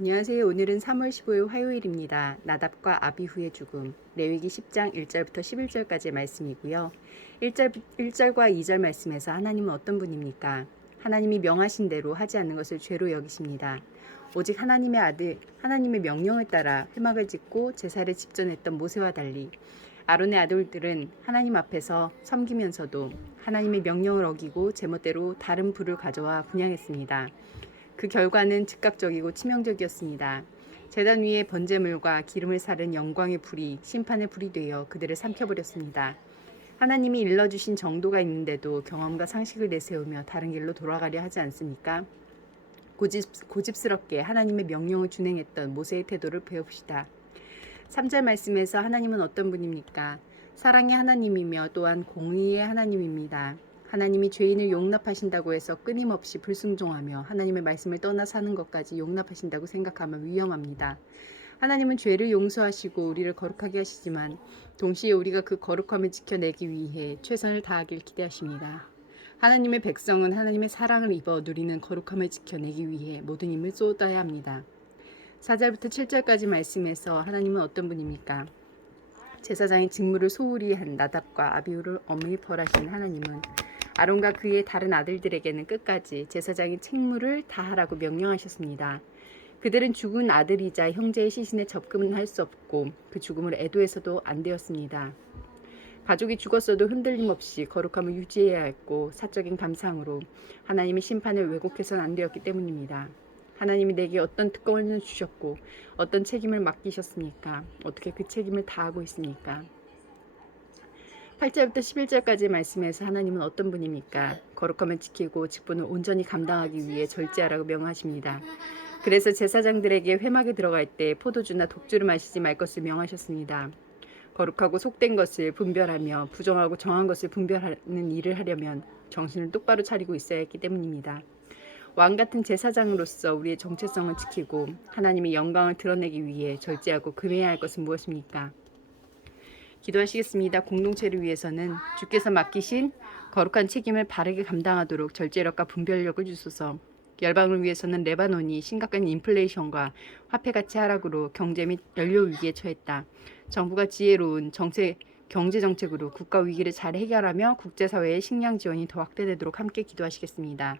안녕하세요. 오늘은 3월 15일 화요일입니다. 나답과 아비후의 죽음, 레위기 10장 1절부터 11절까지의 말씀이고요. 1절과 2절 말씀에서 하나님은 어떤 분입니까? 하나님이 명하신 대로 하지 않는 것을 죄로 여기십니다. 오직 하나님의 아들, 하나님의 명령을 따라 회막을 짓고 제사를 집전했던 모세와 달리 아론의 아들들은 하나님 앞에서 섬기면서도 하나님의 명령을 어기고 제멋대로 다른 불을 가져와 분향했습니다. 그 결과는 즉각적이고 치명적이었습니다. 제단 위에 번제물과 기름을 사른 영광의 불이 심판의 불이 되어 그들을 삼켜버렸습니다. 하나님이 일러주신 정도가 있는데도 경험과 상식을 내세우며 다른 길로 돌아가려 하지 않습니까? 고집스럽게 하나님의 명령을 준행했던 모세의 태도를 배웁시다. 3절 말씀에서 하나님은 어떤 분입니까? 사랑의 하나님이며 또한 공의의 하나님입니다. 하나님이 죄인을 용납하신다고 해서 끊임없이 불순종하며 하나님의 말씀을 떠나 사는 것까지 용납하신다고 생각하면 위험합니다. 하나님은 죄를 용서하시고 우리를 거룩하게 하시지만 동시에 우리가 그 거룩함을 지켜내기 위해 최선을 다하길 기대하십니다. 하나님의 백성은 하나님의 사랑을 입어 누리는 거룩함을 지켜내기 위해 모든 힘을 쏟아야 합니다. 4절부터 7절까지 말씀에서 하나님은 어떤 분입니까? 제사장의 직무를 소홀히 한 나답과 아비후를 엄히 벌하신 하나님은 아론과 그의 다른 아들들에게는 끝까지 제사장의 책무를 다하라고 명령하셨습니다. 그들은 죽은 아들이자 형제의 시신에 접근은 할 수 없고 그 죽음을 애도해서도 안 되었습니다. 가족이 죽었어도 흔들림 없이 거룩함을 유지해야 했고 사적인 감상으로 하나님의 심판을 왜곡해서는 안 되었기 때문입니다. 하나님이 내게 어떤 특권을 주셨고 어떤 책임을 맡기셨습니까? 어떻게 그 책임을 다하고 있습니까? 8절부터 11절까지 말씀에서 하나님은 어떤 분입니까? 거룩함을 지키고 직분을 온전히 감당하기 위해 절제하라고 명하십니다. 그래서 제사장들에게 회막에 들어갈 때 포도주나 독주를 마시지 말 것을 명하셨습니다. 거룩하고 속된 것을 분별하며 부정하고 정한 것을 분별하는 일을 하려면 정신을 똑바로 차리고 있어야 했기 때문입니다. 왕같은 제사장으로서 우리의 정체성을 지키고 하나님의 영광을 드러내기 위해 절제하고 금해야 할 것은 무엇입니까? 기도하시겠습니다. 공동체를 위해서는 주께서 맡기신 거룩한 책임을 바르게 감당하도록 절제력과 분별력을 주소서. 열방을 위해서는 레바논이 심각한 인플레이션과 화폐가치 하락으로 경제 및 연료 위기에 처했다. 정부가 지혜로운 경제 정책으로 국가 위기를 잘 해결하며 국제사회의 식량 지원이 더 확대되도록 함께 기도하시겠습니다.